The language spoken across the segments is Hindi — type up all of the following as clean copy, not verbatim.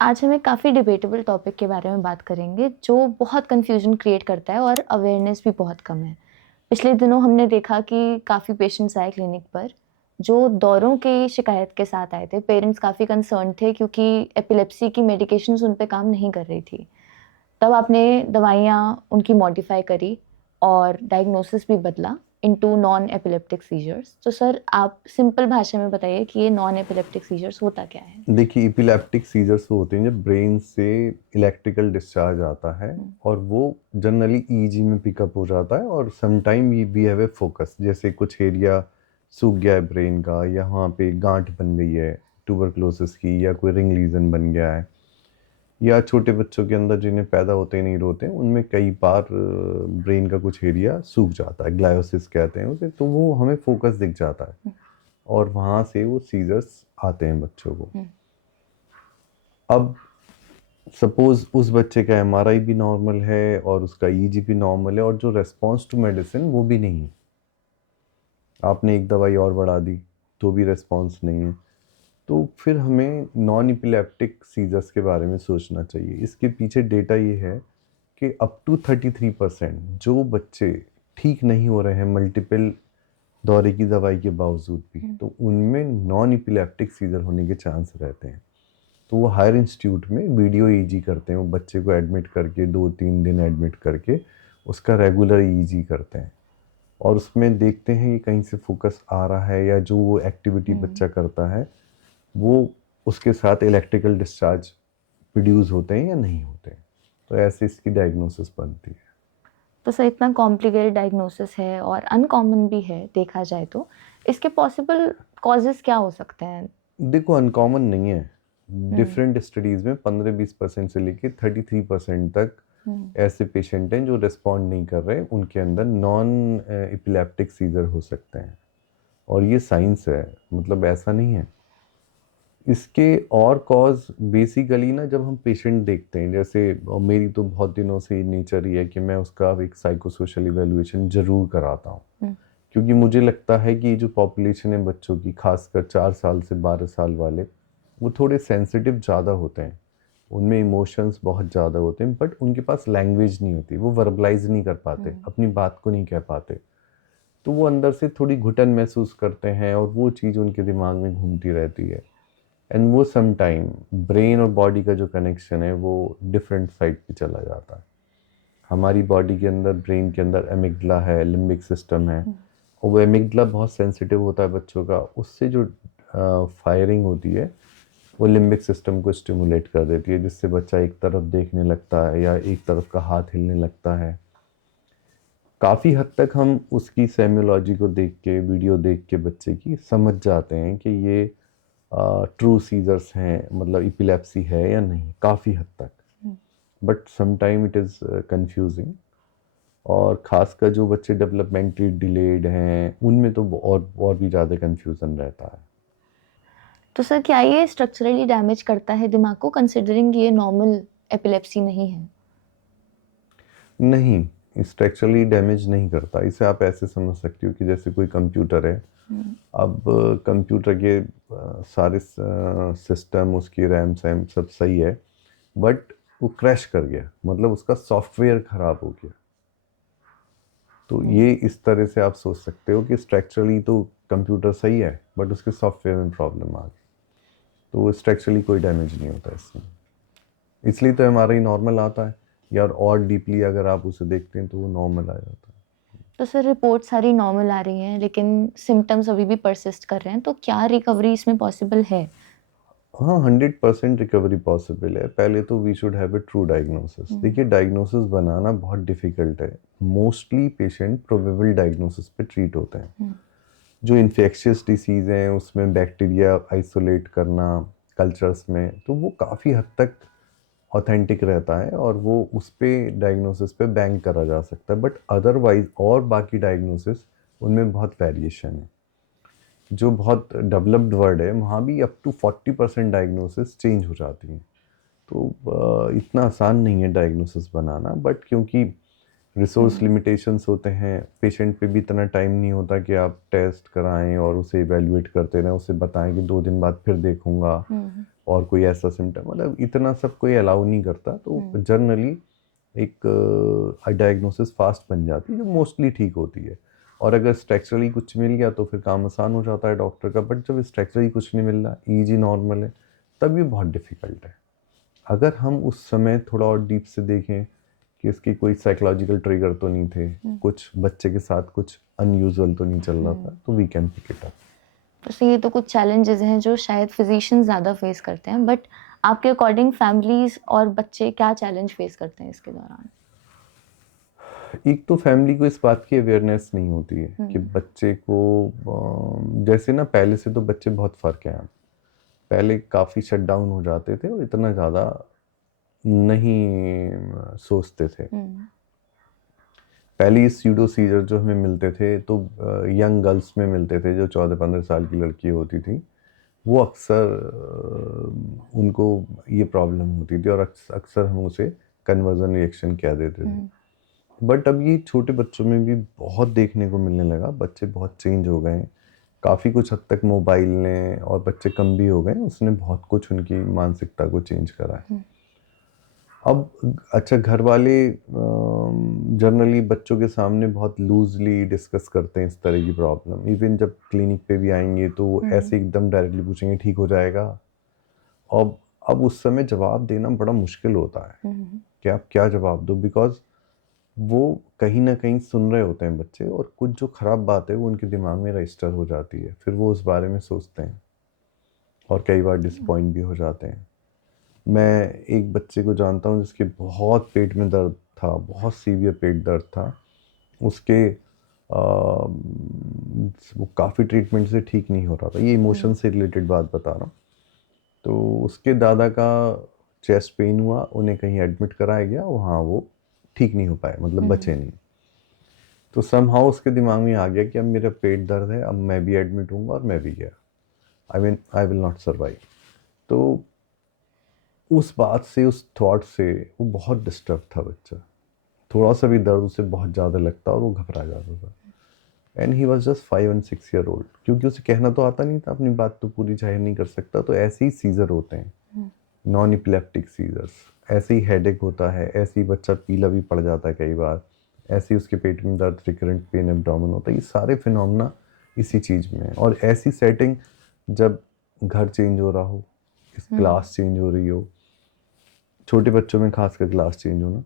आज हम एक काफ़ी डिबेटेबल टॉपिक के बारे में बात करेंगे जो बहुत कन्फ्यूजन क्रिएट करता है और अवेयरनेस भी बहुत कम है। पिछले दिनों हमने देखा कि काफ़ी पेशेंट्स आए क्लिनिक पर जो दौरों की शिकायत के साथ आए थे। पेरेंट्स काफ़ी कंसर्न थे क्योंकि एपिलेप्सी की मेडिकेशंस उन पे काम नहीं कर रही थी। तब आपने दवाइयाँ उनकी मॉडिफाई करी और डायग्नोसिस भी बदला इनटू नॉन एपिलेप्टिक सीजर्स। तो सर आप सिंपल भाषा में बताइए कि ये नॉन एपिलेप्टिक सीजर्स होता क्या है? देखिए, इपिलेप्टिक सीजर्स वो होते हैं जब ब्रेन से इलेक्ट्रिकल डिस्चार्ज आता है हुँ, और वो जनरली ईजी में पिकअप हो जाता है और sometime we have a focus, जैसे कुछ एरिया सूख गया है ब्रेन का या वहाँ पे गांठ बन गई है ट्यूबरक्लोसिस की या कोई रिंग लीजन बन गया है या छोटे बच्चों के अंदर जिन्हें पैदा होते ही नहीं रोते हैं उनमें कई बार ब्रेन का कुछ एरिया सूख जाता है, ग्लायोसिस कहते हैं उसे, तो वो हमें फोकस दिख जाता है हुँ, और वहाँ से वो सीजर्स आते हैं बच्चों को। हुँ, अब सपोज उस बच्चे का एमआरआई भी नॉर्मल है और उसका ईजी भी नॉर्मल है और जो रेस्पॉन्स टू मेडिसिन वो भी नहीं है, आपने एक दवाई और बढ़ा दी तो भी रेस्पॉन्स नहीं है, तो फिर हमें नॉन इपिलेप्टिक सीजर्स के बारे में सोचना चाहिए। इसके पीछे डेटा ये है कि अप टू 33% जो बच्चे ठीक नहीं हो रहे हैं मल्टीपल दौरे की दवाई के बावजूद भी, हुँ, तो उनमें नॉन इपिलेप्टिक सीजर होने के चांस रहते हैं। तो वो हायर इंस्टीट्यूट में वीडियो ईजी करते हैं, वो बच्चे को एडमिट करके 2-3 दिन एडमिट करके उसका रेगुलर ईजी करते हैं और उसमें देखते हैं कि कहीं से फोकस आ रहा है या जो वो एक्टिविटी हुँ। बच्चा करता है वो उसके साथ इलेक्ट्रिकल डिस्चार्ज प्रोड्यूस होते हैं या नहीं होते हैं। तो ऐसे इसकी डायग्नोसिस बनती है। तो सर इतना कॉम्प्लिकेटेड डायग्नोसिस है और अनकॉमन भी है देखा जाए तो, इसके पॉसिबल कॉजेज़ क्या हो सकते हैं? देखो, अनकॉमन नहीं है। हुँ, डिफरेंट स्टडीज में 15-20% से लेके 33% तक हुँ, ऐसे पेशेंट हैं जो रिस्पॉन्ड नहीं कर रहे, उनके अंदर नॉन इपिलेप्टिक सीजर हो सकते हैं। और ये साइंस है, मतलब ऐसा नहीं है। इसके और कॉज बेसिकली ना, जब हम पेशेंट देखते हैं, जैसे और मेरी तो बहुत दिनों से नेचर ही है कि मैं उसका एक साइको सोशल इवेल्युएशन जरूर कराता हूँ, हुँ, क्योंकि मुझे लगता है कि ये जो पॉपुलेशन है बच्चों की, खासकर 4 साल से 12 साल वाले, वो थोड़े सेंसिटिव ज़्यादा होते हैं, उनमें इमोशंस बहुत ज़्यादा होते हैं, बट उनके पास लैंग्वेज नहीं होती, वो वर्बलाइज नहीं कर पाते, हुँ, अपनी बात को नहीं कह पाते। तो वो अंदर से थोड़ी घुटन महसूस करते हैं और वो चीज़ उनके दिमाग में घूमती रहती है। एंड वो सम टाइम ब्रेन और बॉडी का जो कनेक्शन है वो डिफरेंट साइड पे चला जाता है। हमारी बॉडी के अंदर, ब्रेन के अंदर एमिगडला है, लिम्बिक सिस्टम है, हुँ, और वो एमिगडला बहुत सेंसिटिव होता है बच्चों का, उससे जो फायरिंग होती है वो लिम्बिक सिस्टम को स्टिमुलेट कर देती है, जिससे बच्चा एक तरफ देखने लगता है या एक तरफ का हाथ हिलने लगता है। काफ़ी हद तक हम उसकी सेमियोलॉजी को देख के, वीडियो देख के बच्चे की समझ जाते हैं कि ये ट्रू सीजर्स हैं, मतलब इपिलेप्सी है या नहीं, काफ़ी हद तक। हुँ। But sometime it is confusing, और खासकर जो बच्चे डेवलपमेंटली डिलेड हैं उनमें तो और भी ज़्यादा कंफ्यूजन रहता है। तो सर क्या ये स्ट्रक्चरली डैमेज करता है दिमाग को कंसिडरिंग ये नॉर्मल एपिलेप्सी नहीं है? नहीं, स्ट्रक्चरली डैमेज नहीं करता। इसे आप ऐसे समझ सकती हो कि जैसे कोई कंप्यूटर है। हुँ, अब कंप्यूटर के सारे सिस्टम, उसकी रैम सैम सब सही है, बट वो क्रैश कर गया, मतलब उसका सॉफ्टवेयर खराब हो गया। तो हुँ। ये इस तरह से आप सोच सकते हो कि स्ट्रक्चरली तो कंप्यूटर सही है बट उसके सॉफ्टवेयर में प्रॉब्लम आ गई, तो वो स्ट्रक्चरली कोई डैमेज नहीं होता इसमें। इसलिए तो एमआरआई नॉर्मल आता है, यार और डीपली अगर आप उसे देखते हैं तो वो नॉर्मल आ जाता है। तो सर रिपोर्ट सारी नॉर्मल आ रही हैं लेकिन सिम्पटम्स अभी भी परसिस्ट कर रहे हैं, तो क्या रिकवरी इसमें पॉसिबल है? हाँ, 100% रिकवरी पॉसिबल है। पहले तो we should have a true diagnosis. हुँ, देखिए, डायग्नोसिस बनाना बहुत डिफिकल्ट है। मोस्टली पेशेंट प्रोबेबल डायग्नोसिस पे ट्रीट होते हैं। हुँ, जो इन्फेक्शियस डिसीज़ हैं उसमें बैक्टीरिया आइसोलेट करना कल्चर्स में, तो वो काफ़ी हद तक ऑथेंटिक रहता है और वो उस पे डायग्नोसिस पे बैंक करा जा सकता है, बट अदरवाइज और बाकी डायग्नोसिस, उनमें बहुत वेरिएशन है। जो बहुत डेवलप्ड वर्ल्ड है वहाँ भी अप टू 40% डायग्नोसिस चेंज हो जाती हैं। तो इतना आसान नहीं है डायग्नोसिस बनाना, बट क्योंकि रिसोर्स लिमिटेशंस होते हैं, पेशेंट पे भी इतना टाइम नहीं होता कि आप टेस्ट कराएं और उसे इवेल्युएट करते रहें, उसे बताएं कि 2 दिन बाद फिर देखूंगा और कोई ऐसा सिम्टम, मतलब इतना सब कोई अलाउ नहीं करता। तो जनरली एक डायग्नोसिस फास्ट बन जाती है जो मोस्टली ठीक होती है। और अगर स्ट्रक्चरली कुछ मिल गया तो फिर काम आसान हो जाता है डॉक्टर का। बट जब स्ट्रक्चरली कुछ नहीं मिल रहा, ईजी नॉर्मल है, तब ये बहुत डिफ़िकल्ट है। अगर हम उस समय थोड़ा और डीप से देखें कि इसकी कोई साइकोलॉजिकल ट्रिगर तो नहीं थे, कुछ बच्चे के साथ कुछ अनयूजुअल तो नहीं चल रहा था, तो we can pick it up. तो ये तो कुछ चैलेंजेस हैं जो शायद फिजिशियंस ज़्यादा फेस करते हैं, बट आपके अकॉर्डिंग फैमिलीज और बच्चे क्या चैलेंज फेस करते हैं इसके दौरान? एक तो फैमिली को इस बात की अवेयरनेस नहीं होती है कि बच्चे को जैसे ना, पहले से तो बच्चे बहुत फ़र्क हैं। पहले काफ़ी शट डाउन हो जाते थे और इतना ज़्यादा नहीं सोचते थे। पहले ये स्यूडो सीजर जो हमें मिलते थे तो यंग गर्ल्स में मिलते थे, जो 14-15 साल की लड़की होती थी, वो अक्सर उनको ये प्रॉब्लम होती थी और अक्सर हम उसे कन्वर्जन रिएक्शन कह देते थे। बट अब ये छोटे बच्चों में भी बहुत देखने को मिलने लगा। बच्चे बहुत चेंज हो गए हैं, काफ़ी कुछ हद तक मोबाइल ने, और बच्चे कम भी हो गए, उसने बहुत कुछ उनकी मानसिकता को चेंज करा है। अब अच्छा, घर वाले जनरली बच्चों के सामने बहुत लूजली डिस्कस करते हैं इस तरह की प्रॉब्लम। इवन जब क्लिनिक पे भी आएंगे तो वो ऐसे एकदम डायरेक्टली पूछेंगे ठीक हो जाएगा। अब उस समय जवाब देना बड़ा मुश्किल होता है कि आप क्या जवाब दो, बिकॉज वो कहीं ना कहीं सुन रहे होते हैं बच्चे, और कुछ जो ख़राब बात है वो उनके दिमाग में रजिस्टर हो जाती है। फिर वो उस बारे में सोचते हैं और कई बार डिसअपॉइंट भी हो जाते हैं। मैं एक बच्चे को जानता हूँ जिसके बहुत पेट में दर्द था, बहुत सीवियर पेट दर्द था उसके। वो काफ़ी ट्रीटमेंट से ठीक नहीं हो रहा था। ये इमोशन से रिलेटेड बात बता रहा हूँ। तो उसके दादा का चेस्ट पेन हुआ, उन्हें कहीं एडमिट कराया गया, वहाँ वो ठीक नहीं हो पाए, मतलब बचे नहीं। तो समहाउ उसके दिमाग में आ गया कि अब मेरा पेट दर्द है, अब मैं भी एडमिट हूँगा, और मैं भी गया। I will not survive. तो उस बात से, उस थॉट से वो बहुत डिस्टर्ब था बच्चा। थोड़ा सा भी दर्द उसे बहुत ज़्यादा लगता और वो घबरा जाता था। And he was just 5 and 6 year old, क्योंकि उसे कहना तो आता नहीं था, अपनी बात तो पूरी जाहिर नहीं कर सकता। तो ऐसे ही सीजर होते हैं, नॉन इपिलेप्टिक सीजर्स। ऐसे ही हेडेक होता है, ऐसे ही बच्चा पीला भी पड़ जाता है कई बार, ऐसे ही उसके पेट में दर्द, रिकरेंट पेन, एब्डोमेन होता है। ये सारे फिनोमेना इसी चीज़ में है। और ऐसी सेटिंग जब घर चेंज हो रहा हो, क्लास चेंज हो रही हो, छोटे बच्चों में खासकर क्लास चेंज होना,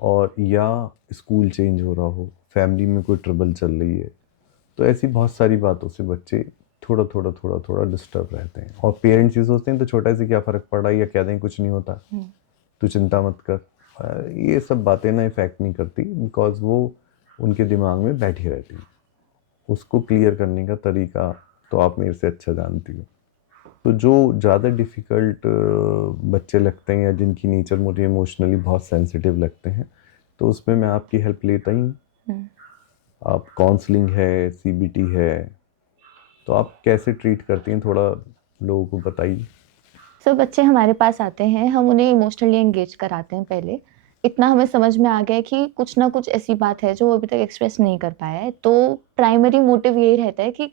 और या स्कूल चेंज हो रहा हो, फैमिली में कोई ट्रबल चल रही है, तो ऐसी बहुत सारी बातों से बच्चे थोड़ा थोड़ा डिस्टर्ब रहते हैं। और पेरेंट्स ये सोचते हैं तो छोटा से क्या फ़र्क पड़ रहा है, या कह दें कुछ नहीं होता, तू चिंता मत कर। ये सब बातें ना इफ़ेक्ट नहीं करती, बिकॉज वो उनके दिमाग में बैठी रहती हैं। उसको क्लियर करने का तरीका तो आप मेरे से अच्छा जानती हो। तो जो ज़्यादा डिफ़िकल्ट बच्चे लगते हैं, या जिनकी नेचर मुझे इमोशनली बहुत सेंसिटिव लगते हैं, तो उसमें मैं आपकी हेल्प लेता ही हूँ। आप काउंसलिंग है, सीबीटी है, तो आप कैसे ट्रीट करती हैं, थोड़ा लोगों को बताइए। सो बच्चे हमारे पास आते हैं, हम उन्हें इमोशनली एंगेज कराते हैं पहले। इतना हमें समझ में आ गया है कि कुछ ना कुछ ऐसी बात है जो वो अभी तक एक्सप्रेस नहीं कर पाया है। तो प्राइमरी मोटिव यही रहता है कि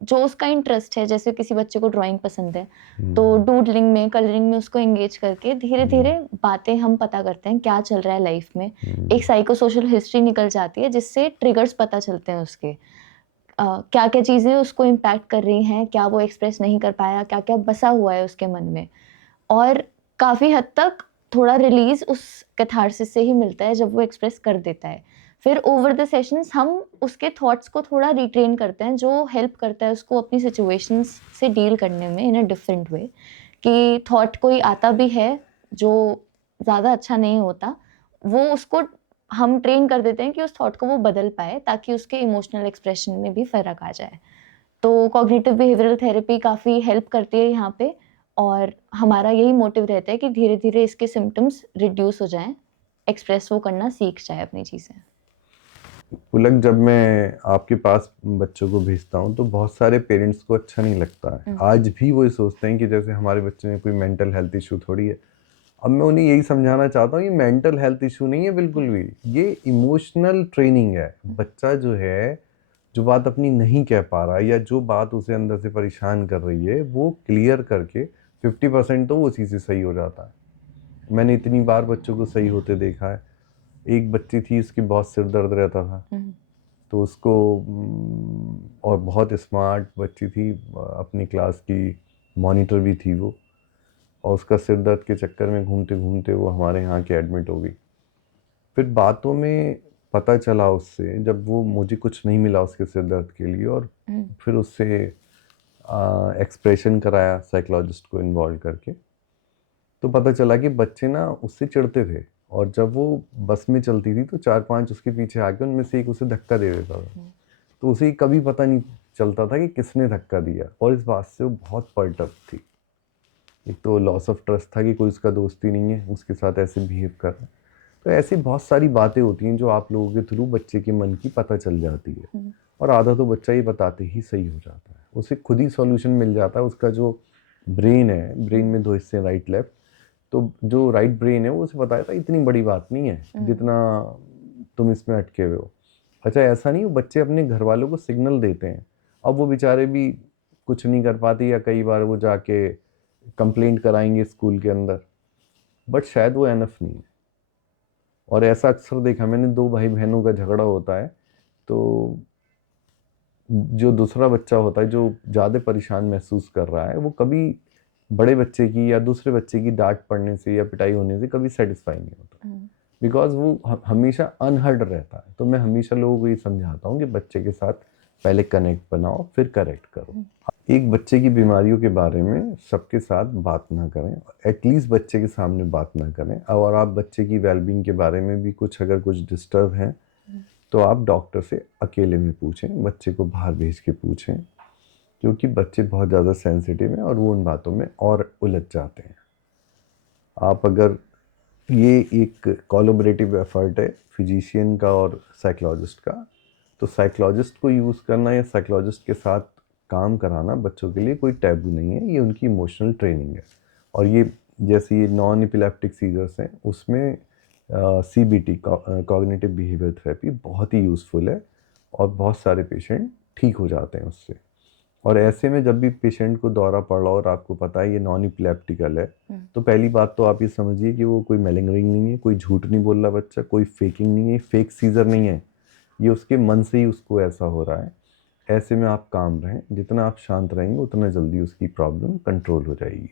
जो उसका इंटरेस्ट है, जैसे किसी बच्चे को ड्राइंग पसंद है, तो डूडलिंग में, कलरिंग में उसको एंगेज करके धीरे-धीरे बातें हम पता करते हैं, क्या चल रहा है लाइफ में। एक साइको सोशल हिस्ट्री निकल जाती है जिससे ट्रिगर्स पता चलते हैं उसके। क्या-क्या चीज़ें उसको इम्पैक्ट कर रही हैं, क्या वो एक्सप्रेस नहीं कर पाया, क्या-क्या बसा हुआ है उसके मन में। और काफ़ी हद तक थोड़ा रिलीज़ उस कैथारसिस से ही मिलता है जब वो एक्सप्रेस कर देता है। फिर ओवर द सेशंस हम उसके थॉट्स को थोड़ा रिट्रेन करते हैं, जो हेल्प करता है उसको अपनी सिचुएशंस से डील करने में इन अ डिफरेंट वे। कि थॉट कोई आता भी है जो ज़्यादा अच्छा नहीं होता, वो उसको हम ट्रेन कर देते हैं कि उस थॉट को वो बदल पाए, ताकि उसके इमोशनल एक्सप्रेशन में भी फ़र्क आ जाए। तो कॉग्निटिव बिहेवियरल थेरेपी काफ़ी हेल्प करती है यहाँ पे, और हमारा यही मोटिव रहता है कि धीरे-धीरे इसके सिम्पटम्स रिड्यूस हो जाएँ, एक्सप्रेस वो करना सीख जाए अपनी चीज़ें। पुलक, जब मैं आपके पास बच्चों को भेजता हूँ तो बहुत सारे पेरेंट्स को अच्छा नहीं लगता है। आज भी वो ये सोचते हैं कि जैसे हमारे बच्चे में कोई मेंटल हेल्थ इशू थोड़ी है, अब मैं उन्हें यही समझाना चाहता हूँ, ये मेंटल हेल्थ इशू नहीं है बिल्कुल भी, ये इमोशनल ट्रेनिंग है। बच्चा जो है, जो बात अपनी नहीं कह पा रहा है या जो बात उसे अंदर से परेशान कर रही है, वो क्लियर करके 50% तो वो उसी से सही हो जाता है। मैंने इतनी बार बच्चों को सही होते देखा है। एक बच्ची थी, उसकी बहुत सिर दर्द रहता था, तो उसको और बहुत स्मार्ट बच्ची थी, अपनी क्लास की मॉनिटर भी थी वो, और उसका सिर दर्द के चक्कर में घूमते घूमते वो हमारे यहाँ के एडमिट हो गई। फिर बातों में पता चला उससे, जब वो मुझे कुछ नहीं मिला उसके सिर दर्द के लिए, और फिर उससे एक्सप्रेशन कराया साइकोलॉजिस्ट को इन्वॉल्व करके, तो पता चला कि बच्चे ना उससे चिढ़ते थे, और जब वो बस में चलती थी तो 4-5 उसके पीछे आके उनमें से एक उसे धक्का दे देता था। तो उसे कभी पता नहीं चलता था कि किसने धक्का दिया, और इस बात से वो बहुत पर्टअप थी। एक तो लॉस ऑफ ट्रस्ट था कि कोई उसका दोस्त ही नहीं है, उसके साथ ऐसे बिहेव कर रहा है। तो ऐसी बहुत सारी बातें होती हैं जो आप लोगों के थ्रू बच्चे के मन की पता चल जाती है, और आधा तो बच्चा ये बताते ही सही हो जाता है, उसे खुद ही सॉल्यूशन मिल जाता है। उसका जो ब्रेन है, ब्रेन में 2 हिस्से हैं, राइट लेफ्ट, तो जो राइट ब्रेन है वो उसे बताया था इतनी बड़ी बात नहीं है जितना तुम इसमें अटके हुए हो। अच्छा, ऐसा नहीं, वो बच्चे अपने घर वालों को सिग्नल देते हैं, अब वो बेचारे भी कुछ नहीं कर पाते, या कई बार वो जाके कंप्लेंट कराएंगे स्कूल के अंदर, बट शायद वो एनफ नहीं है। और ऐसा अक्सर देखा मैंने, 2 भाई बहनों का झगड़ा होता है, तो जो दूसरा बच्चा होता है जो ज़्यादा परेशान महसूस कर रहा है, वो कभी बड़े बच्चे की या दूसरे बच्चे की डांट पड़ने से या पिटाई होने से कभी सेटिस्फाई नहीं होता, बिकॉज वो हमेशा अनहर्ड रहता है। तो मैं हमेशा लोगों को ये समझाता हूँ कि बच्चे के साथ पहले कनेक्ट बनाओ, फिर करेक्ट करो। एक बच्चे की बीमारियों के बारे में सबके साथ बात ना करें, एटलीस्ट बच्चे के सामने बात ना करें। और आप बच्चे की वेलबींग के बारे में भी कुछ अगर कुछ डिस्टर्ब हैं, तो आप डॉक्टर से अकेले में पूछें, बच्चे को बाहर भेज के पूछें, क्योंकि बच्चे बहुत ज़्यादा सेंसिटिव हैं और वो उन बातों में और उलझ जाते हैं। आप अगर, ये एक कोलैबोरेटिव एफर्ट है फिजिशियन का और साइकोलॉजिस्ट का, तो साइकोलॉजिस्ट को यूज़ करना या साइकोलॉजिस्ट के साथ काम कराना बच्चों के लिए कोई टैबू नहीं है, ये उनकी इमोशनल ट्रेनिंग है। और ये जैसे ये नॉन एपिलेप्टिक सीजर्स हैं, उसमें CBT, कॉग्निटिव बिहेवियर थेरेपी, बहुत ही यूज़फुल है, और बहुत सारे पेशेंट ठीक हो जाते हैं उससे। और ऐसे में जब भी पेशेंट को दौरा पड़ रहा हो और आपको पता है ये नॉन इपिलेप्टिकल है, तो पहली बात तो आप ये समझिए कि वो कोई मेलिंगरिंग नहीं है, कोई झूठ नहीं बोल रहा बच्चा, कोई फेकिंग नहीं है, फेक सीजर नहीं है, ये उसके मन से ही उसको ऐसा हो रहा है। ऐसे में आप काम रहें, जितना आप शांत रहेंगे उतना जल्दी उसकी प्रॉब्लम कंट्रोल हो जाएगी।